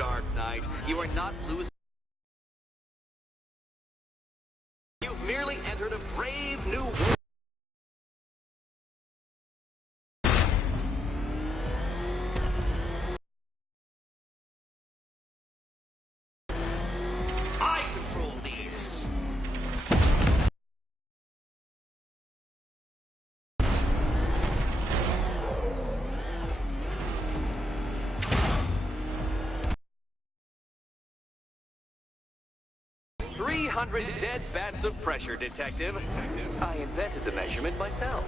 Dark Knight. You are not losing. You've merely entered a brave new world. I control these. "300 dead bats of pressure, Detective. I invented the measurement myself."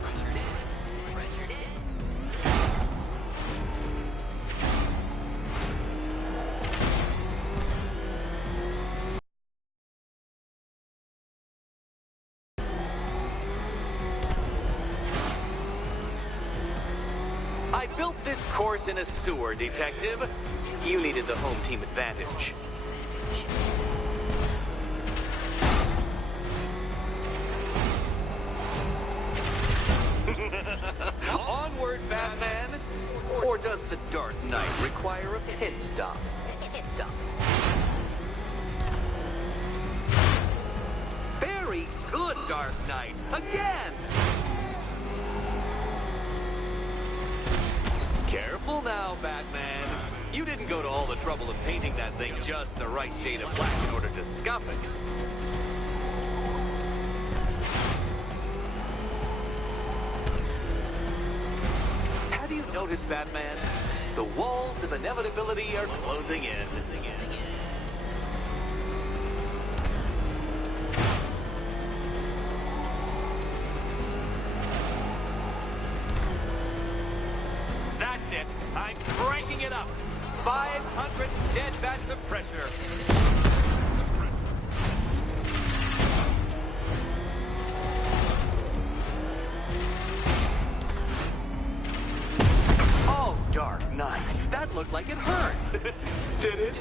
I built this course in a sewer, Detective. You needed the home team advantage. Onward, Batman! Or does the Dark Knight require a pit stop? Very good, Dark Knight! Again! Careful now, Batman. You didn't go to all the trouble of painting that thing just the right shade of black in order to scuff it. Notice, Batman, the walls of inevitability are closing in. That's it. I'm cranking it up. 500 dead bats of pressure. Dark Knight. That looked like it hurt. Did it?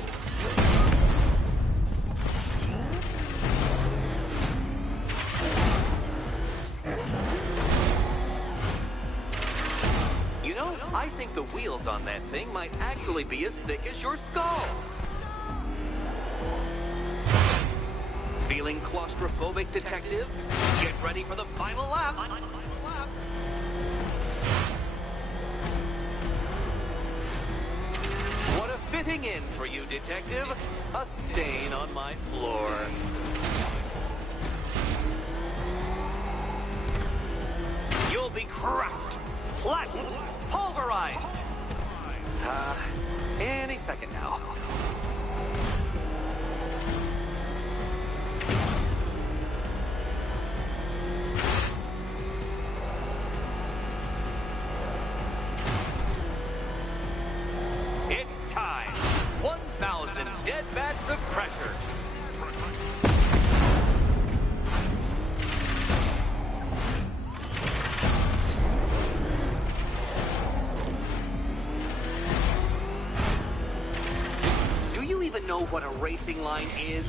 You know, I think the wheels on that thing might actually be as thick as your skull. Feeling claustrophobic, Detective? Get ready for the final lap. Fitting in for you, Detective. A stain on my floor. You'll be crushed, flattened, pulverized. Any second now. Time. 1,000 dead bats of pressure. Do you even know what a racing line is?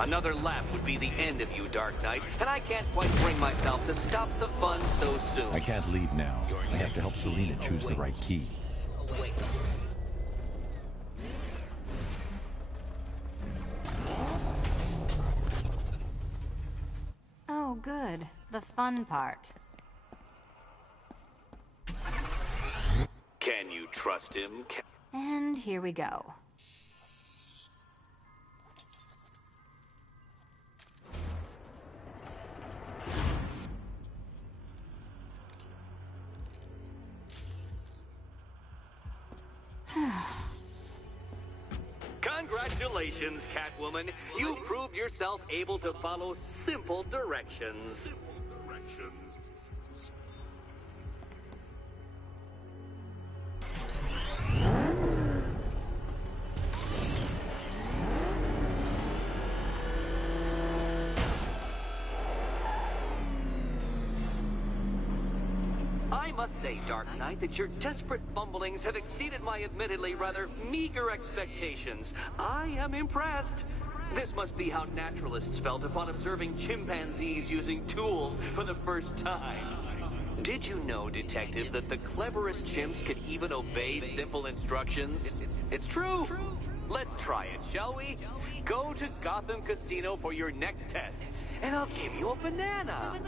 Another lap would be the end of you, Dark Knight, and I can't quite bring myself to stop the fun so soon. I can't leave now. I have to help Selina choose the right key. Wait. Oh, good. The fun part. Can you trust him? And here we go. Congratulations, Catwoman. You proved yourself able to follow simple directions. I must say, Dark Knight, that your desperate fumblings have exceeded my admittedly rather meager expectations. I am impressed. This must be how naturalists felt upon observing chimpanzees using tools for the first time. Did you know, Detective, that the cleverest chimps can even obey simple instructions? It's true. Let's try it, shall we? Go to Gotham Casino for your next test, and I'll give you a banana.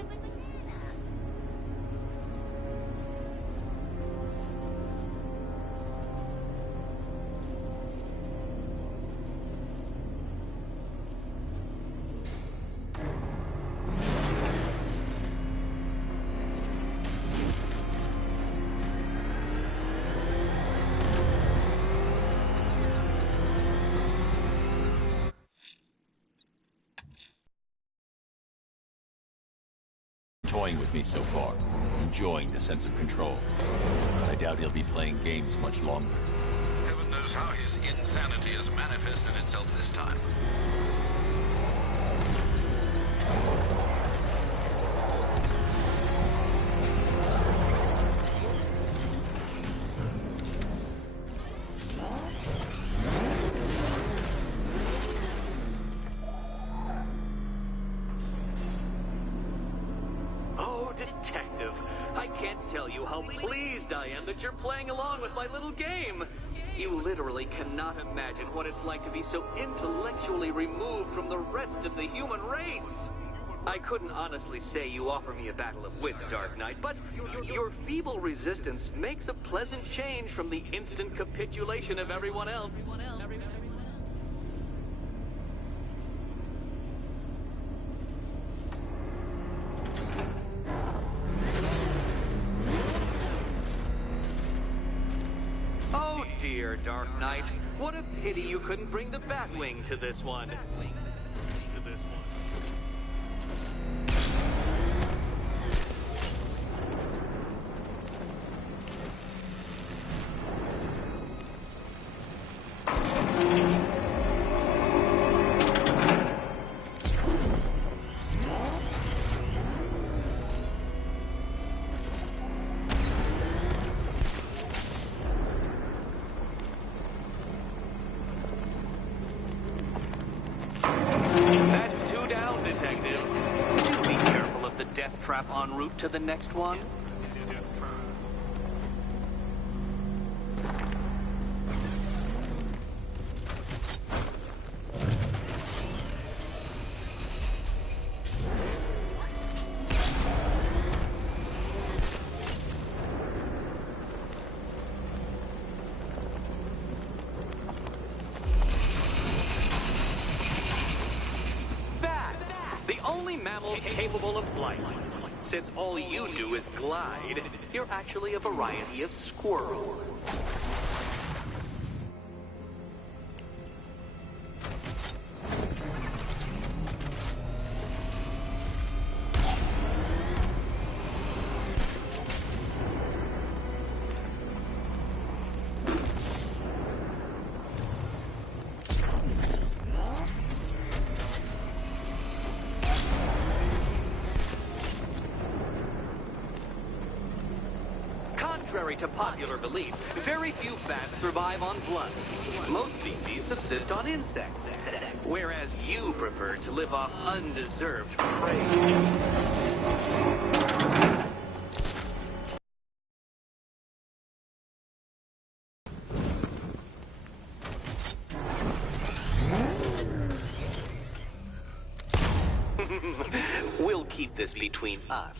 Toying with me so far, enjoying the sense of control. I doubt he'll be playing games much longer. Heaven knows how his insanity has manifested itself this time. Detective, I can't tell you how pleased I am that you're playing along with my little game. You literally cannot imagine what it's like to be so intellectually removed from the rest of the human race. I couldn't honestly say you offer me a battle of wits, Dark Knight, but your feeble resistance makes a pleasant change from the instant capitulation of everyone else. Oh dear, Dark Knight. What a pity you couldn't bring the Batwing to this one. That's two down, Detective. Do be careful of the death trap en route to the next one. The only mammal capable of flight. Since all you do is glide, you're actually a variety of squirrel. Contrary to popular belief, very few bats survive on blood. Most species subsist on insects, whereas you prefer to live off undeserved praise. We'll keep this between us.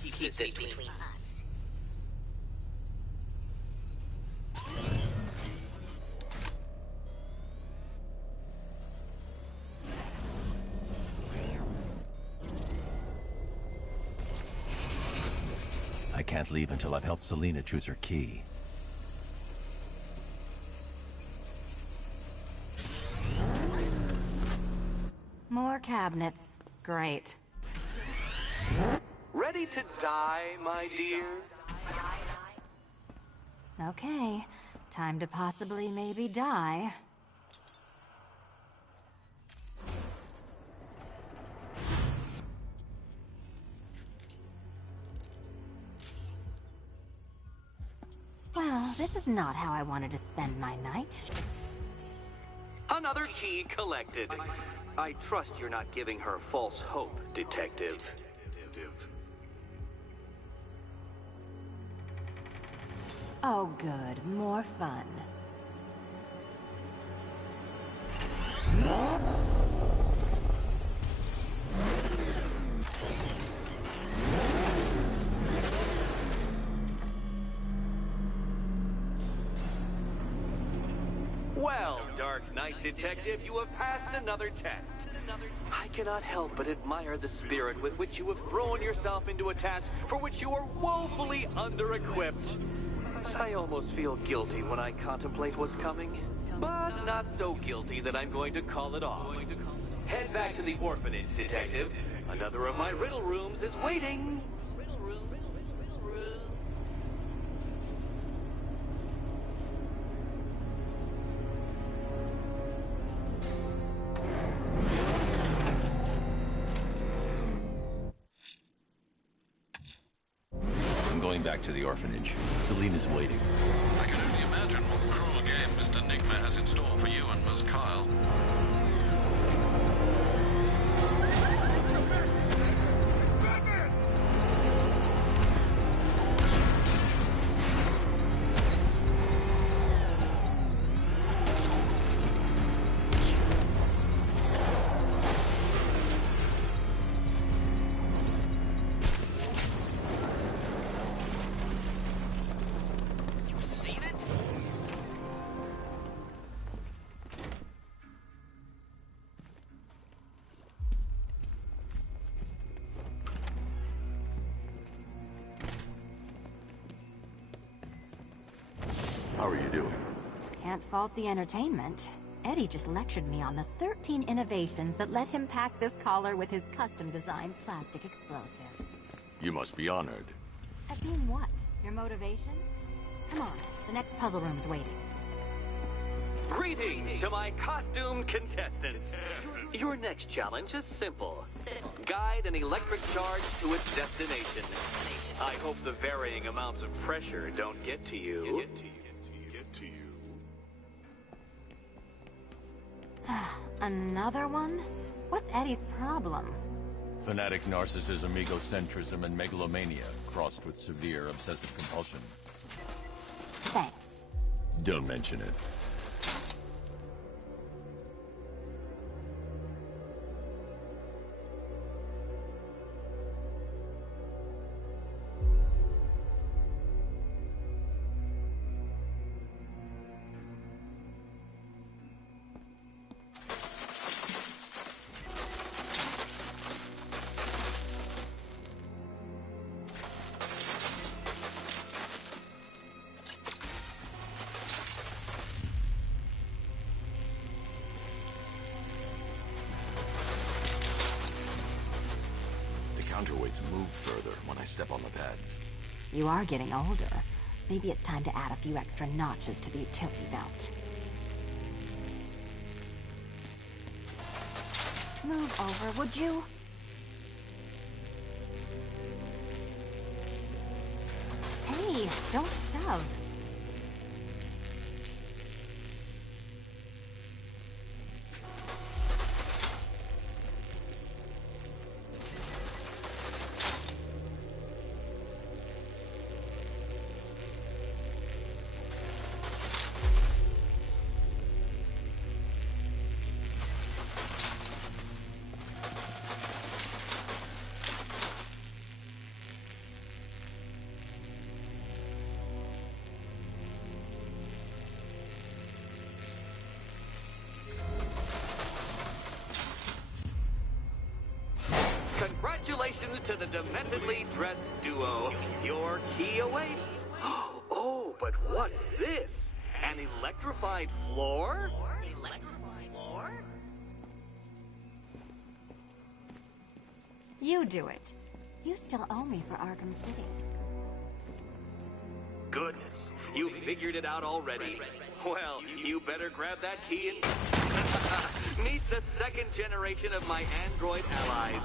I can't leave until I've helped Selina choose her key. More cabinets. Great. Ready to die, my dear? Okay. Time to possibly maybe die. Well, this is not how I wanted to spend my night. Another key collected. I trust you're not giving her false hope, Detective. Oh good, more fun. Well, Dark Knight Detective, you have passed another test. I cannot help but admire the spirit with which you have thrown yourself into a task for which you are woefully under-equipped. I almost feel guilty when I contemplate what's coming, but not so guilty that I'm going to call it off. Head back to the orphanage, Detective. Another of my riddle rooms is waiting. I'm going back to the orphanage. Selena's waiting. I can only imagine what cruel game Mr. Nigma has in store for you and Ms. Kyle. How are you doing? Can't fault the entertainment. Eddie just lectured me on the 13 innovations that let him pack this collar with his custom-designed plastic explosive. You must be honored. At being what? Your motivation? Come on, the next puzzle room's waiting. Greetings to my costumed contestants. Your next challenge is simple. Guide an electric charge to its destination. I hope the varying amounts of pressure don't get to you. Another one? What's Eddie's problem? Fanatic narcissism, egocentrism, and megalomania, crossed with severe obsessive compulsion. Thanks. Don't mention it. Counterweights move further when I step on the pad. You are getting older. Maybe it's time to add a few extra notches to the utility belt. Move over, would you? Hey, don't shove. Congratulations to the dementedly dressed duo. Your key awaits. Oh, but what's this? An electrified floor? You do it. You still owe me for Arkham City. Goodness, you figured it out already. Well, you better grab that key and meet the second generation of my android allies.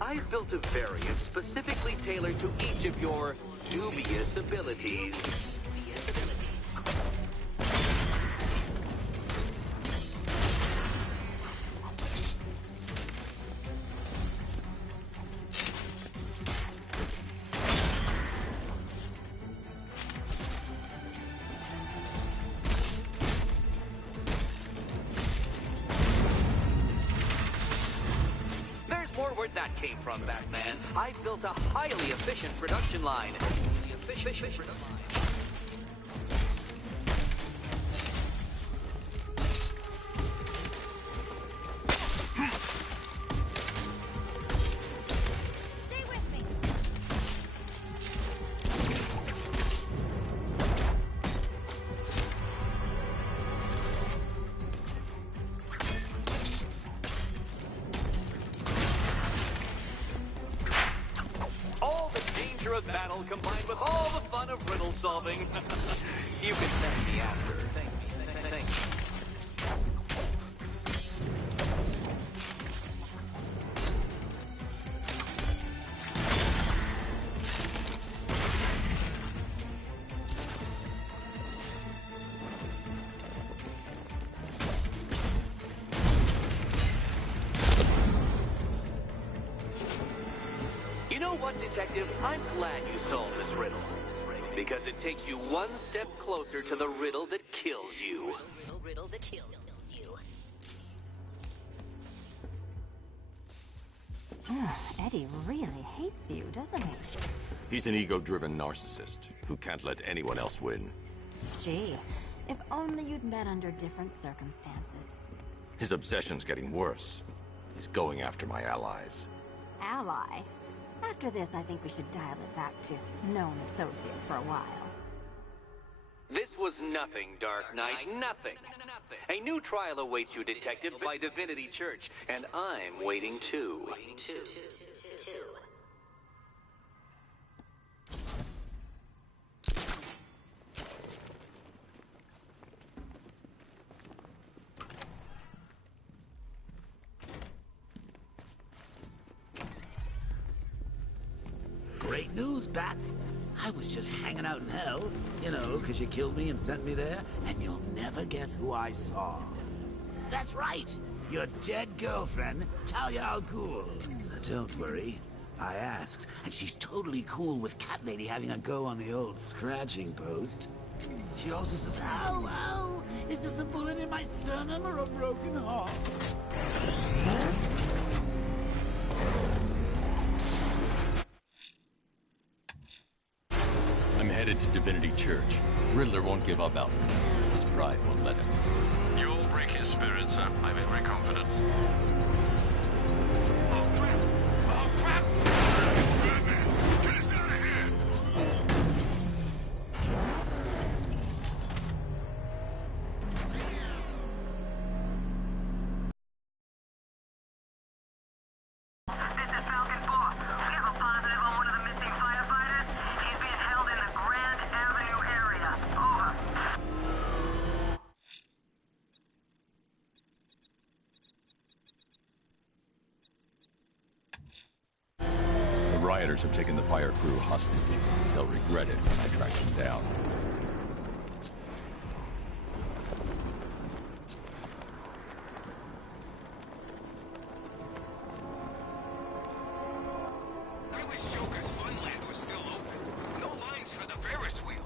I've built a variant specifically tailored to each of your dubious abilities. where that came from, Batman. I've built a highly efficient production line. Of battle combined with all the fun of riddle solving. You can thank me after. Thank me. You know what, Detective? I'm glad you solved this riddle. Because it takes you one step closer to the riddle that kills you. Eddie really hates you, doesn't he? He's an ego-driven narcissist who can't let anyone else win. Gee, if only you'd met under different circumstances. His obsession's getting worse. He's going after my allies. Ally? After this, I think we should dial it back to known associate for a while. This was nothing, Dark Knight, nothing. A new trial awaits you, Detective, by Divinity Church, and I'm waiting too. Great news, Bats. I was just hanging out in hell, you know, because you killed me and sent me there, and you'll never guess who I saw. That's right, your dead girlfriend, Talia al Ghul. Don't worry, I asked, and she's totally cool with Cat Lady having a go on the old scratching post. She also says, ow, ow, is this a bullet in my sternum or a broken heart? I'm headed to Divinity Church. Riddler won't give up Alfred. His pride won't let him. You'll break his spirit, sir. I'm very confident. Oh, crap! Oh, crap! It's Batman! Get us out of here! This is Falcon 4. We have a positive on one of the missing firefighters. He's being held in the Grand Avenue area. Over. The rioters have taken the fire crew hostage. They'll regret it when I track them down. I wish Joker's Funland was still open. No lines for the Ferris wheel.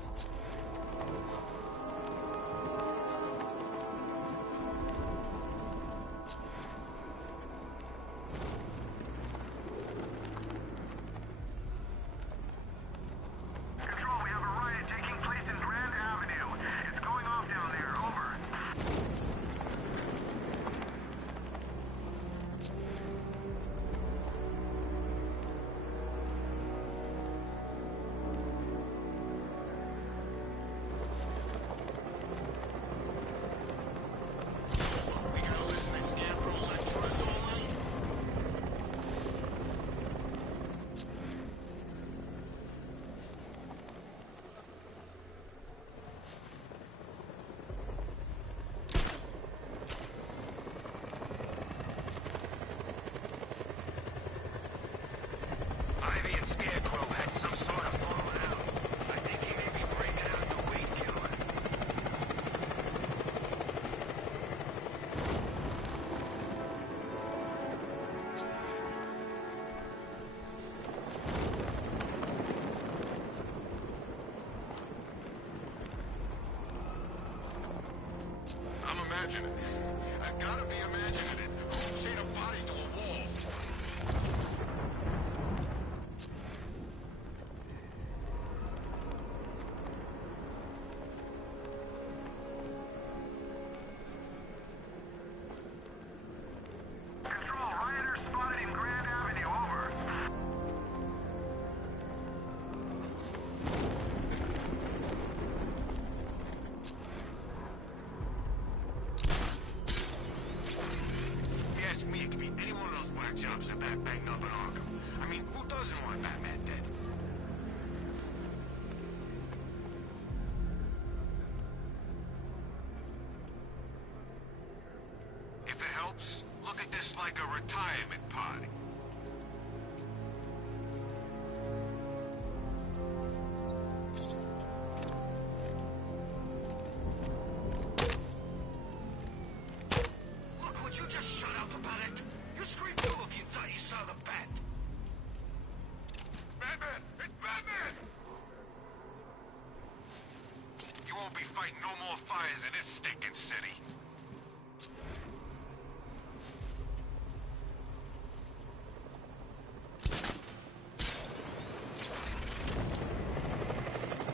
Control, we have a riot taking place in whack jobs are back banged up in Arkham. I mean, who doesn't want Batman dead? If it helps, look at this like a retirement party. Look, would you just shut up about it? You scream too if you thought you saw the bat. Batman! It's Batman! You won't be fighting no more fires in this stinking city.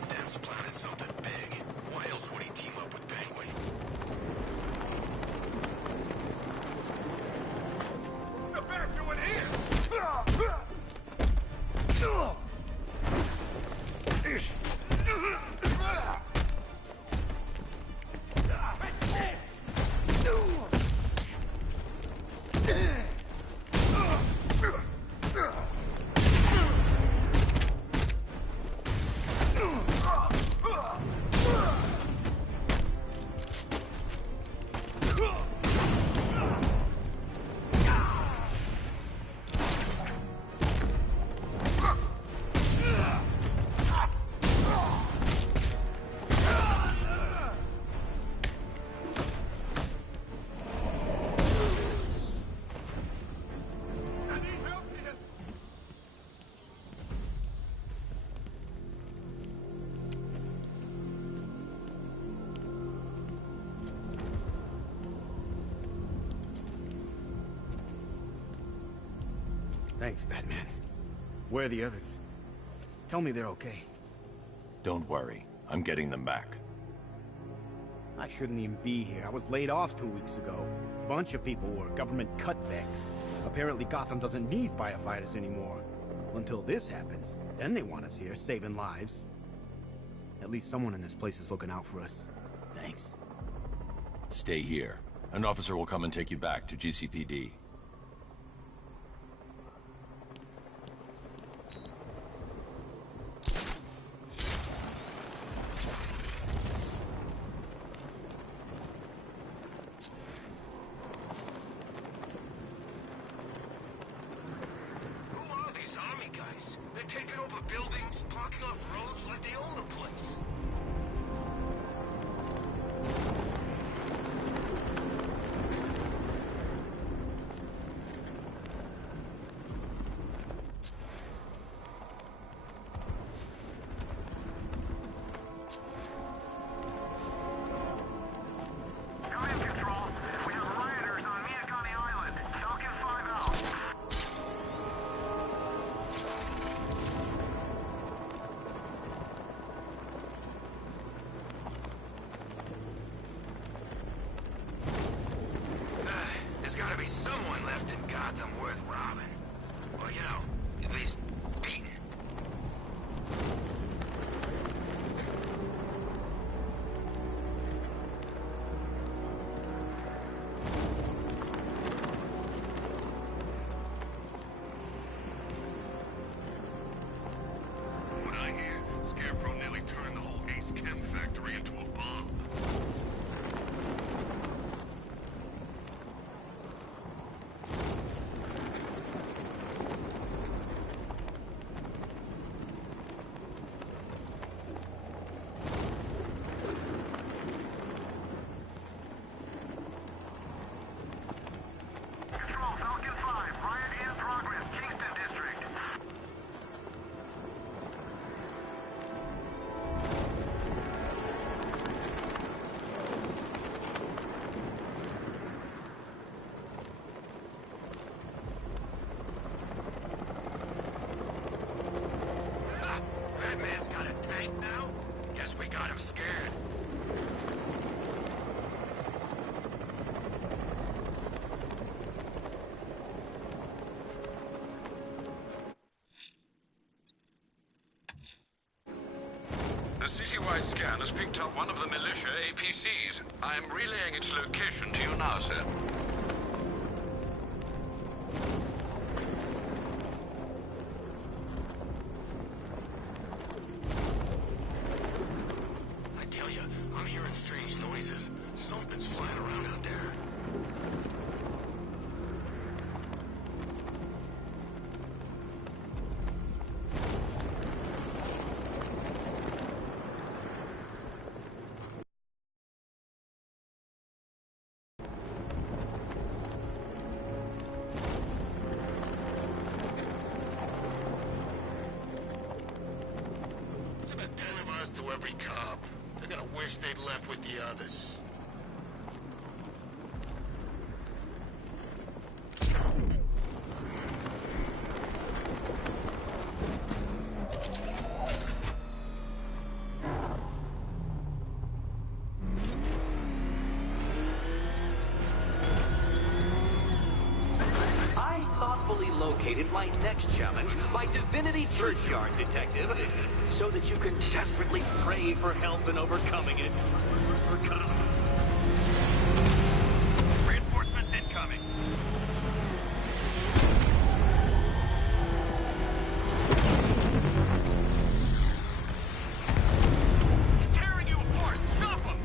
Dan's planning something big. Why else would he team up with Penguin? The bat doing here! Ish. Thanks, Batman. Where are the others? Tell me they're okay. Don't worry. I'm getting them back. I shouldn't even be here. I was laid off 2 weeks ago. A bunch of people were government cutbacks. Apparently Gotham doesn't need firefighters anymore. Until this happens, then they want us here, saving lives. At least someone in this place is looking out for us. Thanks. Stay here. An officer will come and take you back to GCPD. Who are these army guys? They're taking over buildings, blocking off roads like they own the place. Come in, Control. We have rioters on Miyakani Island. Falcon 5 out. There's gotta be someone left in Gotham worth robbing. Or, you know, at least beating. What I hear, Scarecrow nearly turned the whole Ace Chem factory into a bomb. Control, Falcon 5. Riot in progress. Kingston District. Batman's got a tank now? Guess we got him scared. The citywide scan has picked up one of the militia APCs. I am relaying its location to you now, sir. to every cop. They're gonna wish they'd left with the others. Located my next challenge, my Divinity Churchyard Detective, so that you can desperately pray for help in overcoming it. Reinforcements incoming. He's tearing you apart. Stop him!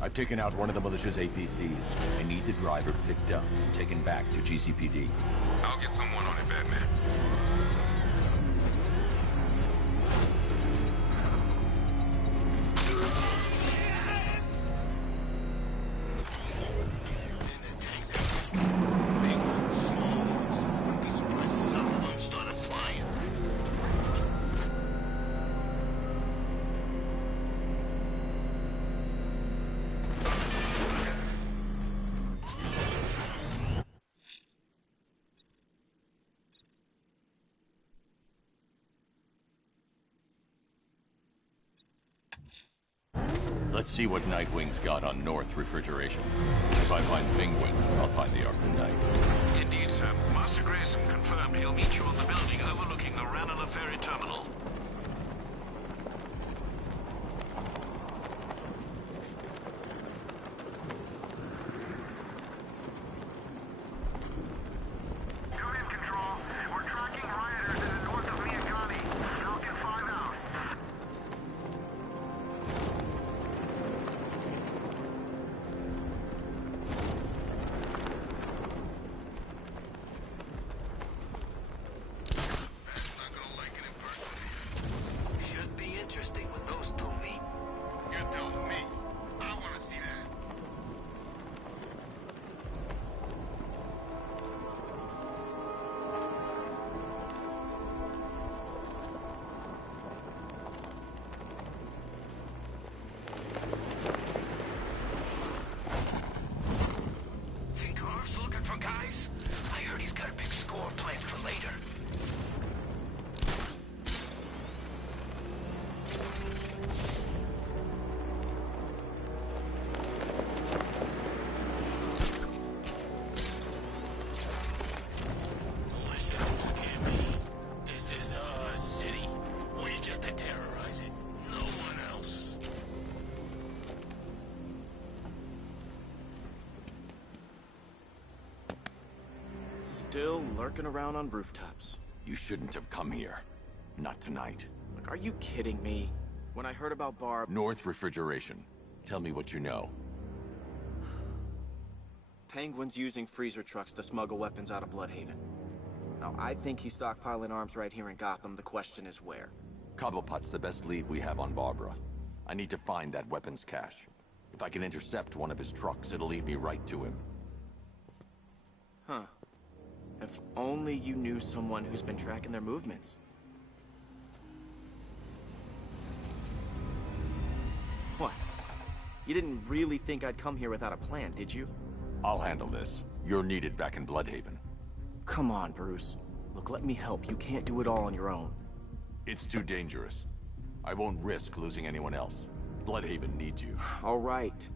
I've taken out one of the militia's APCs. I need the driver picked up and taken back to GCPD. I'll get someone on it, Batman. Let's see what Nightwing's got on North Refrigeration. If I find Penguin, I'll find the Arkham Knight. Indeed, sir. Master Grayson confirmed he'll meet you on the building overlooking the Ranelagh Ferry Terminal. Still lurking around on rooftops. You shouldn't have come here. Not tonight. Look, are you kidding me? When I heard about Barb... North Refrigeration. Tell me what you know. Penguin's using freezer trucks to smuggle weapons out of Bloodhaven. Now, I think he's stockpiling arms right here in Gotham. The question is where. Cobblepot's the best lead we have on Barbara. I need to find that weapons cache. If I can intercept one of his trucks, it'll lead me right to him. Huh. If only you knew someone who's been tracking their movements. What? You didn't really think I'd come here without a plan, did you? I'll handle this. You're needed back in Bloodhaven. Come on, Bruce. Look, let me help. You can't do it all on your own. It's too dangerous. I won't risk losing anyone else. Bloodhaven needs you. All right.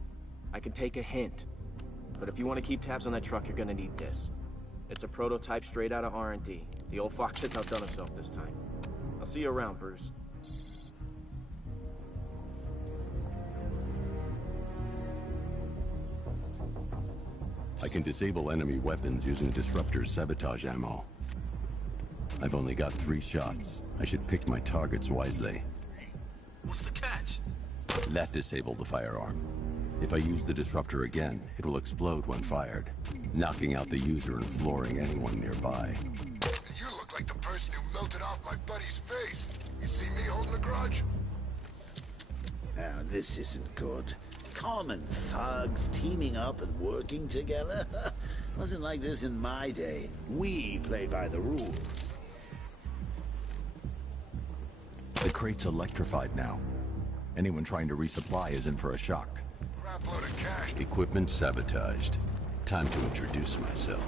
I can take a hint. But if you want to keep tabs on that truck, you're gonna need this. It's a prototype straight out of R&D. The old fox has outdone himself this time. I'll see you around, Bruce. I can disable enemy weapons using Disruptor's sabotage ammo. I've only got 3 shots. I should pick my targets wisely. What's the catch? That disabled the firearm. If I use the Disruptor again, it will explode when fired, knocking out the user and flooring anyone nearby. You look like the person who melted off my buddy's face. You see me holding a grudge? Now, this isn't good. Common thugs teaming up and working together? Wasn't like this in my day. We play by the rules. The crate's electrified now. Anyone trying to resupply is in for a shock. Crap load of cash. Equipment sabotaged. Time to introduce myself.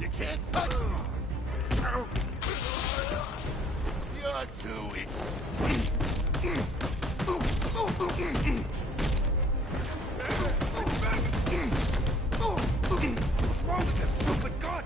You can't touch me! You're too weak. What's wrong with this stupid gun?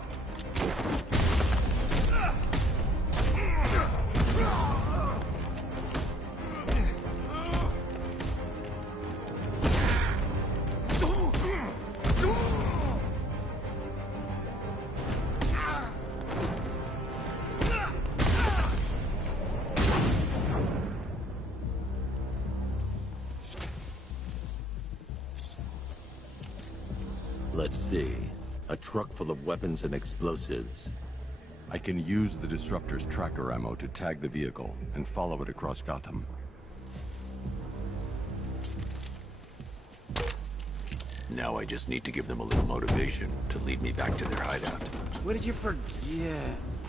Let's see. A truck full of weapons and explosives. I can use the Disruptor's tracker ammo to tag the vehicle and follow it across Gotham. Now I just need to give them a little motivation to lead me back to their hideout. What did you forget?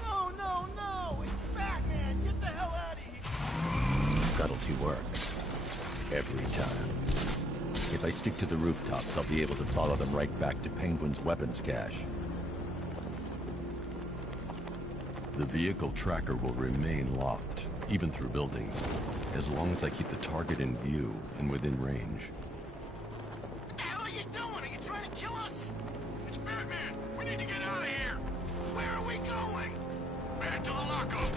No, no, no! It's Batman! Get the hell out of here! Subtlety works. Every time. If I stick to the rooftops, I'll be able to follow them right back to Penguin's weapons cache. The vehicle tracker will remain locked, even through buildings, as long as I keep the target in view and within range. What the hell are you doing? Are you trying to kill us? It's Batman. We need to get out of here. Where are we going? Back to the lockup.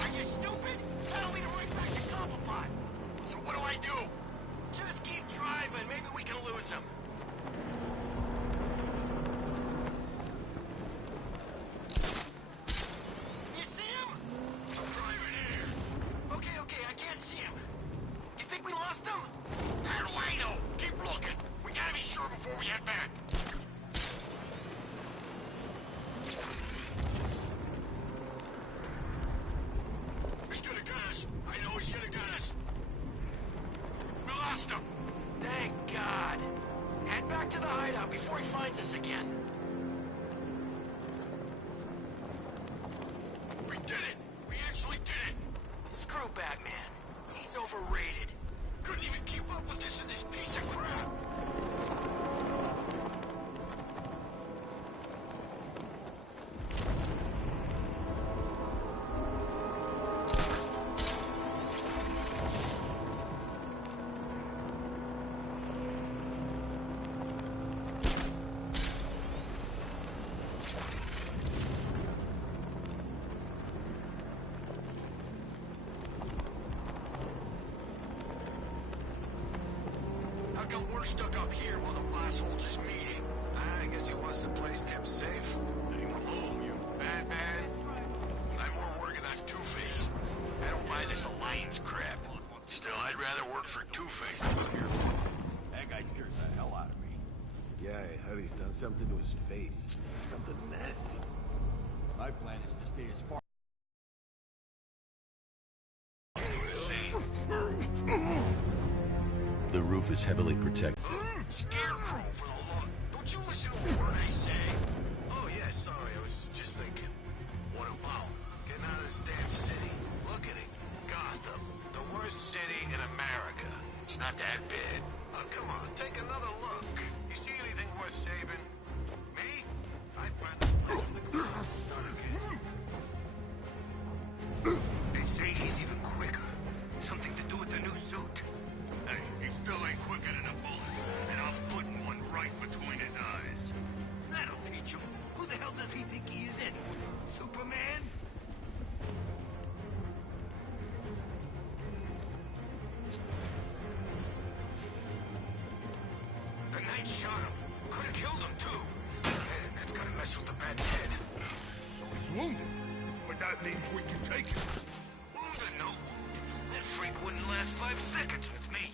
Are you stupid? That'll lead him right back to Cobblepot. So what do I do? Just keep driving. Maybe we can lose him. You see him? I'm driving here. Okay, I can't see him. You think we lost him? How do I know? Keep looking. We gotta be sure before we head back. He's gonna get us. I know he's gonna get us. We lost him. Thank God. Head back to the hideout before he finds us again. We did it. We actually did it. Screw Batman. He's overrated. Couldn't even keep up with this in this piece of crap. How come we're stuck up here while the boss holds his meeting? I guess he wants the place kept safe. Oh, you Batman. I'm more working on Two-Face. I don't buy this alliance crap. Still, I'd rather work for Two-Face. That guy scares the hell out of me. Yeah, I heard he's done something to his face. Something nasty. My plan is to stay as far. The roof is heavily protected. Scarecrow for the law. Don't you listen to a word I say? Oh, yeah, sorry. I was just thinking. What about getting out of this damn city? Look at it. Gotham. The worst city in America. It's not that bad. Oh, come on. Take another look. You see anything worth saving? Me? I'd find this place in the ground and start again. They say he's even quicker. Something to do with the new suit. Hey, he still ain't quicker than a bullet, and I'm putting one right between Knight shot him. Could have killed him, too. Man, that's gonna mess with the Bat's head. So he's wounded. But that means we can take him. Wounded, no. That freak wouldn't last 5 seconds with me.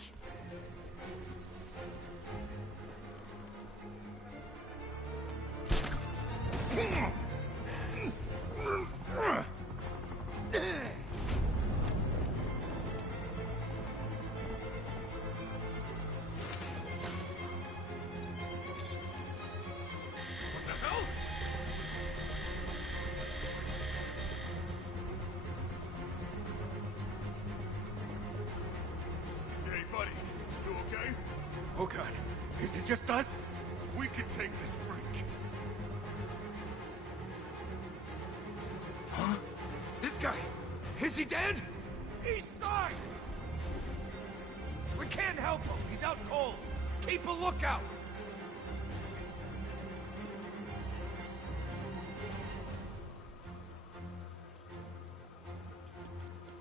Oh God, is it just us? We can take this freak. Huh? This guy, is he dead? East side! We can't help him, he's out cold. Keep a lookout!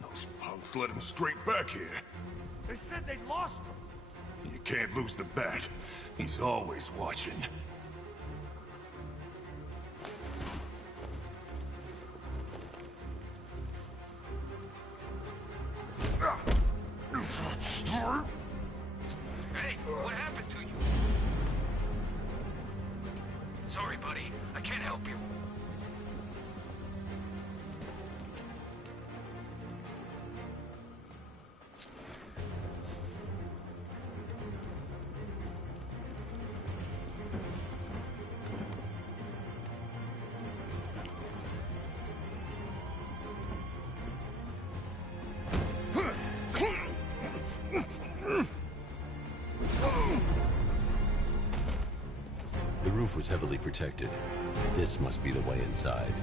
Those punks let him straight back here. They said they lost him. You can't lose the Bat. He's always watching. Hey, what happened to you? Sorry, buddy. I can't help you. The roof was heavily protected. This must be the way inside.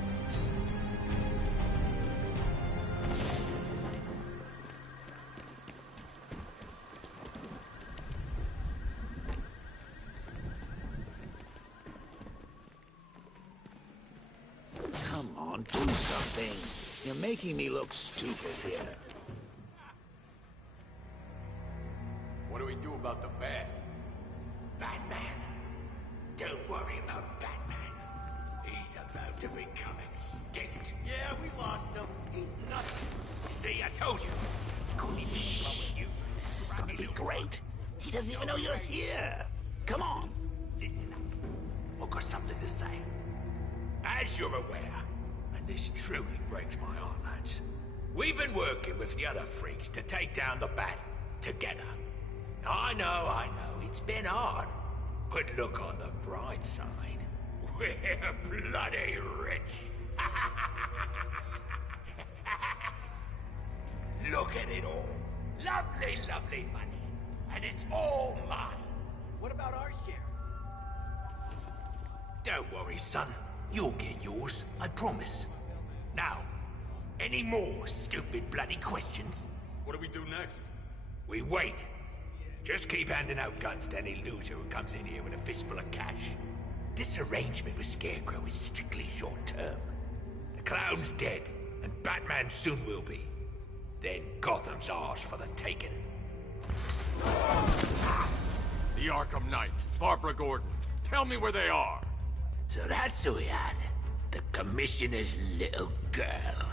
Come on, do something. You're making me look stupid here. What do we do about the Bat? Batman? Don't worry about Batman. He's about to become extinct. Yeah, we lost him. He's nothing. See, I told you. Couldn't even with you. This is gonna be great. He doesn't even know you're here. Come on. Listen up. I've got something to say. As you're aware, and this truly breaks my heart, lads, we've been working with the other freaks to take down the Bat together. I know, it's been hard. But look on the bright side. We're bloody rich. Look at it all. Lovely, lovely money. And it's all mine. What about our share? Don't worry, son. You'll get yours, I promise. Now, any more stupid bloody questions? What do we do next? We wait. Just keep handing out guns to any loser who comes in here with a fistful of cash. This arrangement with Scarecrow is strictly short-term. The Clown's dead, and Batman soon will be. Then Gotham's ours for the taking. The Arkham Knight, Barbara Gordon. Tell me where they are. So that's who we had. The Commissioner's little girl.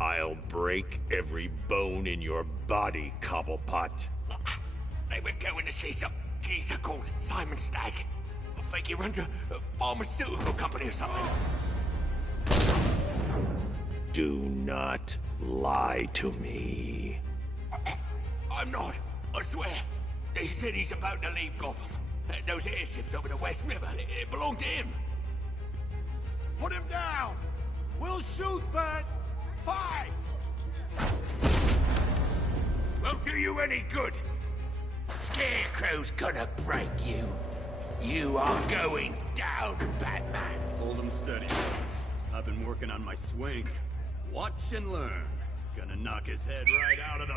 I'll break every bone in your body, Cobblepot. They were going to see some geezer called Simon Stagg. I think he runs a pharmaceutical company or something. Do not lie to me. I'm not, I swear. They said he's about to leave Gotham. Those airships over the West River, it belonged to him. Put him down! We'll shoot, Bat! 5! Won't do you any good. Scarecrow's gonna break you. You are going down, Batman. Hold him steady, guys. I've been working on my swing. Watch and learn. Gonna knock his head right out of the...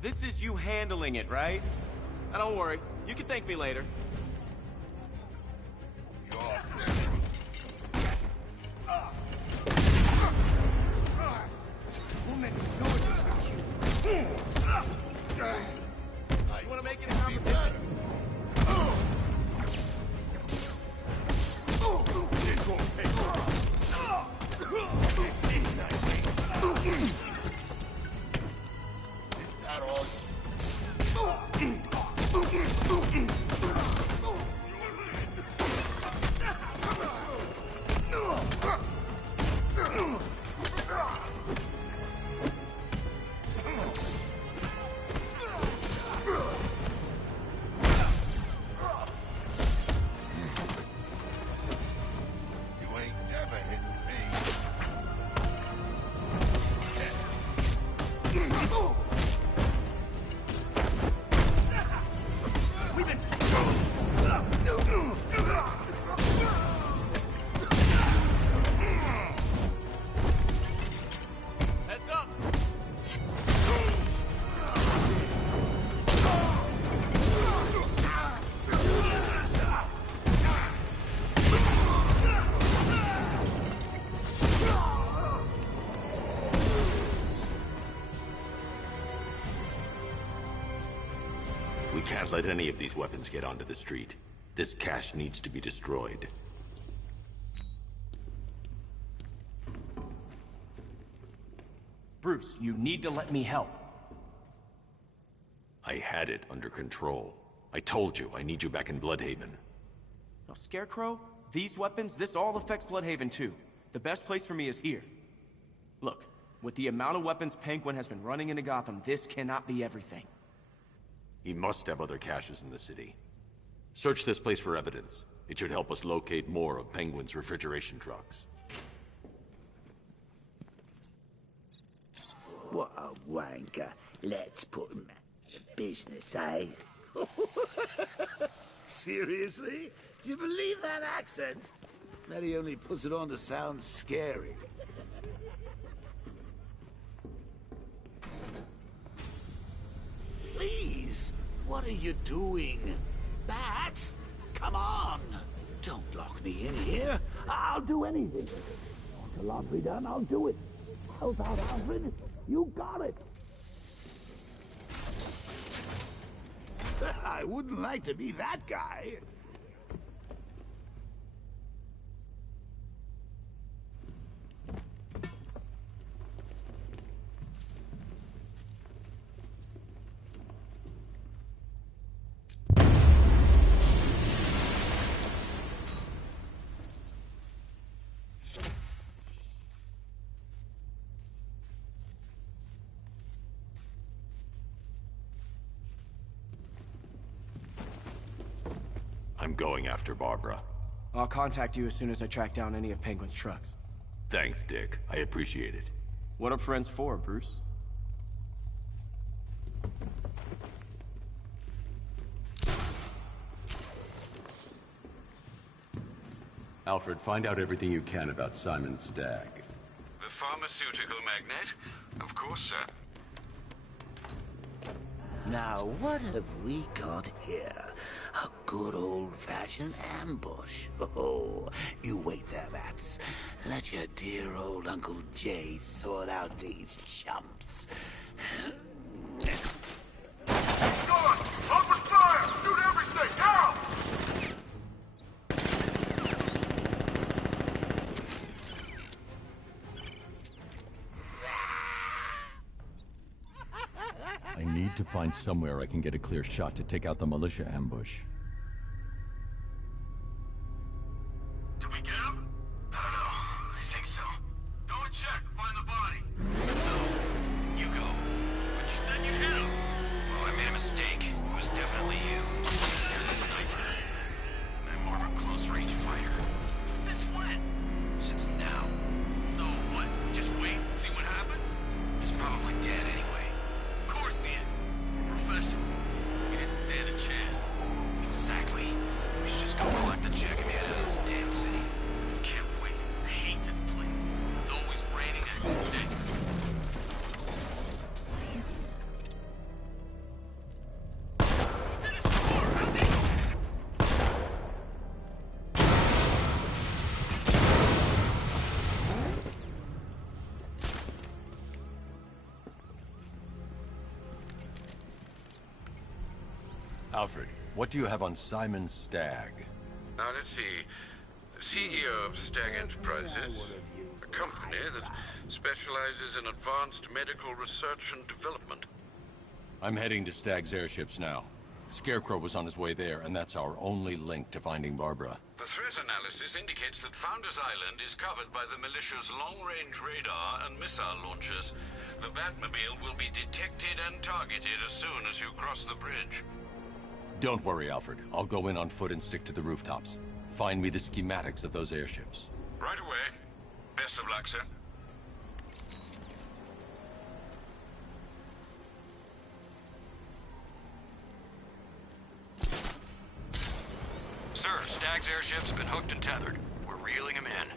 This is you handling it, right? Now, don't worry. You can thank me later. can't let any of these weapons get onto the street. This cache needs to be destroyed. Bruce, you need to let me help. I had it under control. I told you, I need you back in Bloodhaven. Now, Scarecrow, these weapons, this all affects Bloodhaven too. The best place for me is here. Look, with the amount of weapons Penguin has been running into Gotham, this cannot be everything. He must have other caches in the city. Search this place for evidence. It should help us locate more of Penguin's refrigeration trucks. What a wanker. Let's put him out of business, eh? Seriously? Do you believe that accent? Bet he only puts it on to sound scary. Please, what are you doing? Bats? Come on! Don't lock me in here. I'll do anything. Want the laundry done? I'll do it. Help out, Alfred. You got it. I wouldn't like to be that guy. I'm going after Barbara. I'll contact you as soon as I track down any of Penguin's trucks. Thanks, Dick. I appreciate it. What are friends for, Bruce? Alfred, find out everything you can about Simon Stagg. The pharmaceutical magnate? Of course, sir. Now, what have we got here? A good old-fashioned ambush. Oh, you wait there, Bats. Let your dear old Uncle Jay sort out these chumps. Guard! Open fire! Shoot everything! Now! I need to find somewhere I can get a clear shot to take out the militia ambush. Did we get him? I don't know. I think so. Go and check. Find the body. No. You go. But you said you'd hit him. Well, I made a mistake. It was definitely you. You're the sniper. I'm more of a close-range fighter. Since when? Since now. So what? Just wait and see what happens? He's probably dead anyway. Of course he is. We're professionals. We didn't stand a chance. Exactly. We should just go collect the check and get out of this damn city. Can't wait. I hate this place. It's always raining and it stinks. He's in his car. How'd he Alfred, what do you have on Simon Stagg? Now, let's see. CEO of Stagg Enterprises, a company that specializes in advanced medical research and development. I'm heading to Stagg's airships now. Scarecrow was on his way there, and that's our only link to finding Barbara. The threat analysis indicates that Founders Island is covered by the militia's long-range radar and missile launchers. The Batmobile will be detected and targeted as soon as you cross the bridge. Don't worry, Alfred. I'll go in on foot and stick to the rooftops. Find me the schematics of those airships. Right away. Best of luck, sir. Sir, Stagg's airships have been hooked and tethered. We're reeling him in.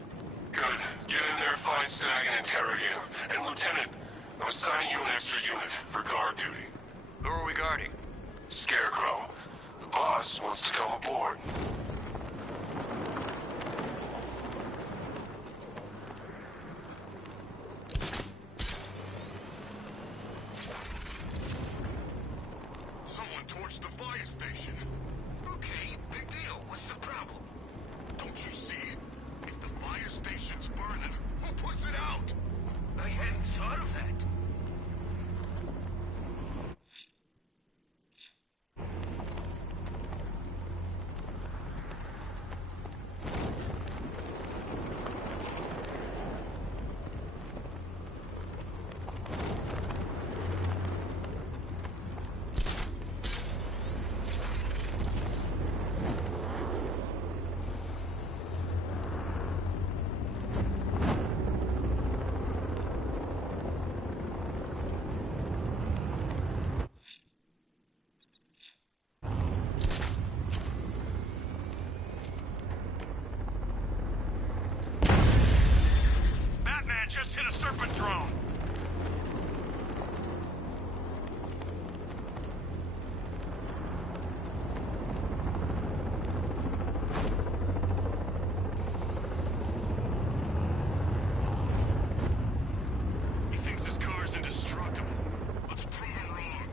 Good. Get in there, find Stagg, and interrogate him. And Lieutenant, I'm assigning you an extra unit for guard duty. Who are we guarding? Scarecrow. The boss wants to come aboard. Someone torched the fire fire station. Okay, big deal. What's the problem? Don't you see? If the fire station's burning, who puts it out? I hadn't thought of that. Just hit a serpent drone. He thinks his car's indestructible. Let's prove him wrong.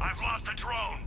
I've lost the drone.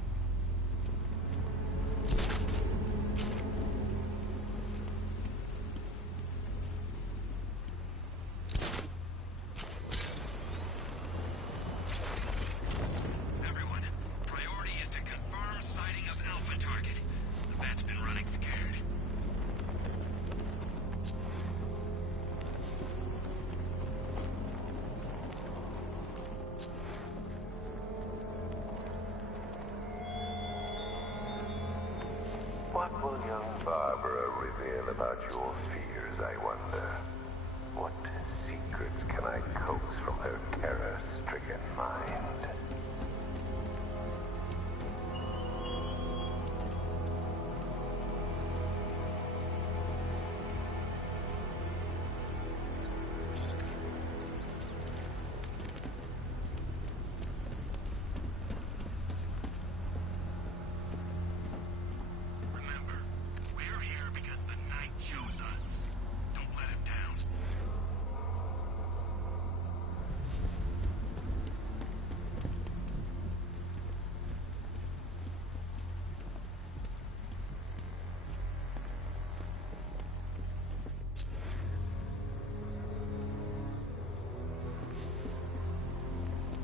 What will young Barbara reveal about your fears, I wonder? What secrets can I coax from her terror-stricken mind?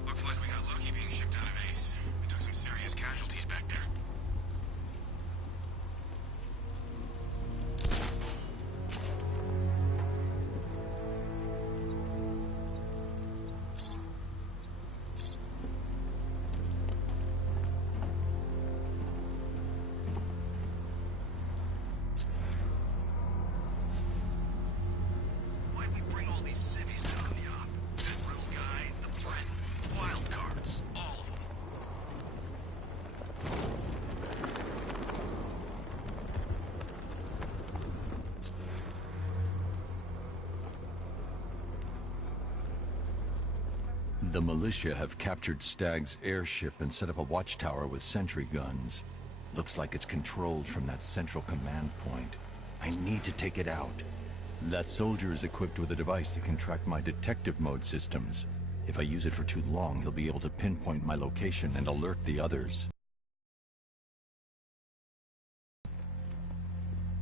Looks like we got lucky being shipped out of Ace. We took some serious casualties back there. Why'd we bring all these civvies out on the op? That real guy, the threat, wild cards, all of them. The militia have captured Stagg's airship and set up a watchtower with sentry guns. Looks like it's controlled from that central command point. I need to take it out. That soldier is equipped with a device that can track my detective mode systems. If I use it for too long, he'll be able to pinpoint my location and alert the others.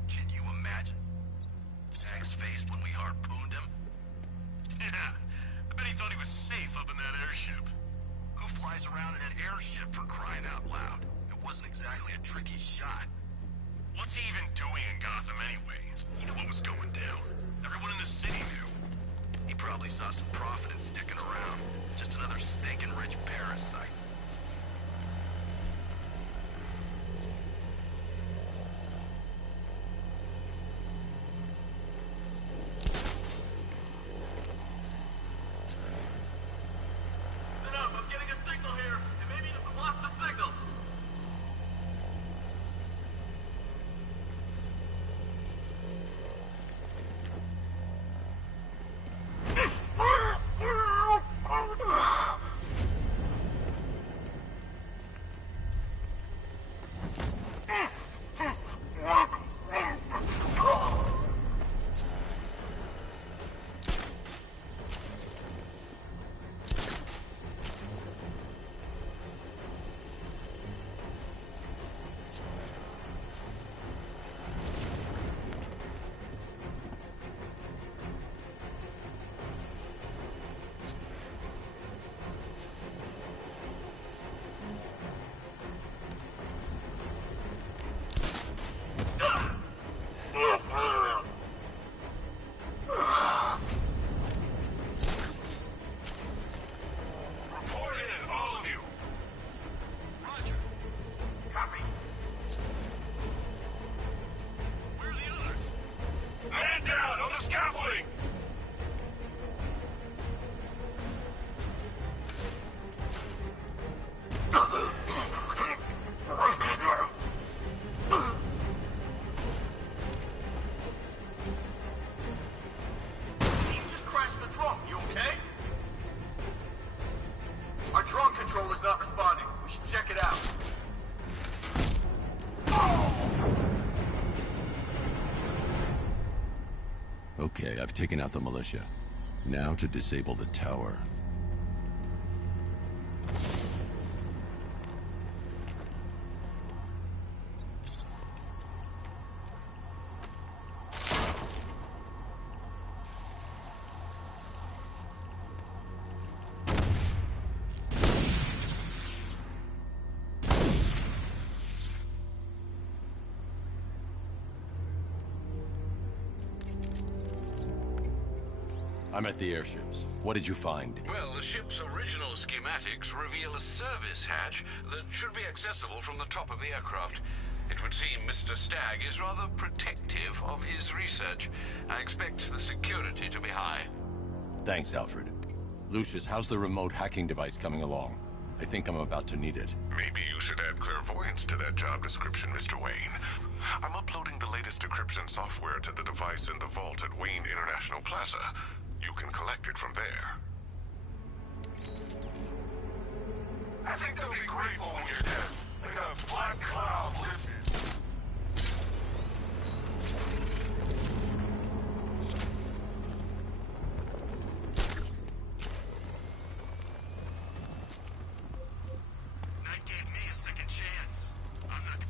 Can you imagine? Stagg's face when we harpooned him? Yeah, I bet he thought he was safe up in that airship. Who flies around in an airship for crying out loud? It wasn't exactly a tricky shot. What's he even doing in Gotham anyway? He knew what was going down. Everyone in the city knew. He probably saw some profit in sticking around. Just another stinking rich parasite. I'm getting a signal here. It may be that we lost the signal. Okay, I've taken out the militia. Now to disable the tower. I'm at the airships. What did you find? Well, the ship's original schematics reveal a service hatch that should be accessible from the top of the aircraft. It would seem Mr. Stagg is rather protective of his research. I expect the security to be high. Thanks, Alfred. Lucius, how's the remote hacking device coming along? I think I'm about to need it. Maybe you should add clairvoyance to that job description, Mr. Wayne. I'm uploading the latest decryption software to the device in the vault at Wayne International Plaza. You can collect it from there. I think they'll be grateful when you're dead. Like a black cloud lifted. Knight gave me a second chance. I'm not...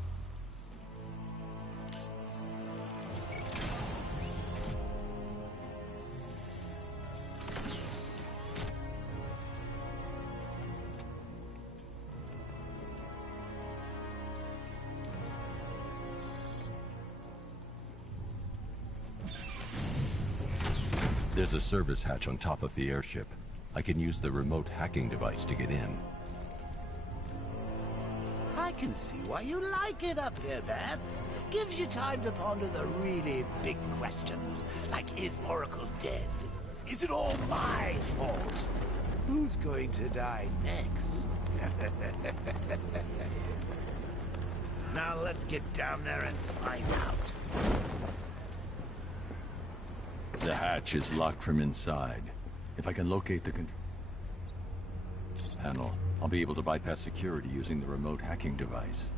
There's a service hatch on top of the airship. I can use the remote hacking device to get in. I can see why you like it up here, Bats. Gives you time to ponder the really big questions, like is Oracle dead? Is it all my fault? Who's going to die next? Now let's get down there and find out. The hatch is locked from inside. If I can locate the control panel, I'll be able to bypass security using the remote hacking device.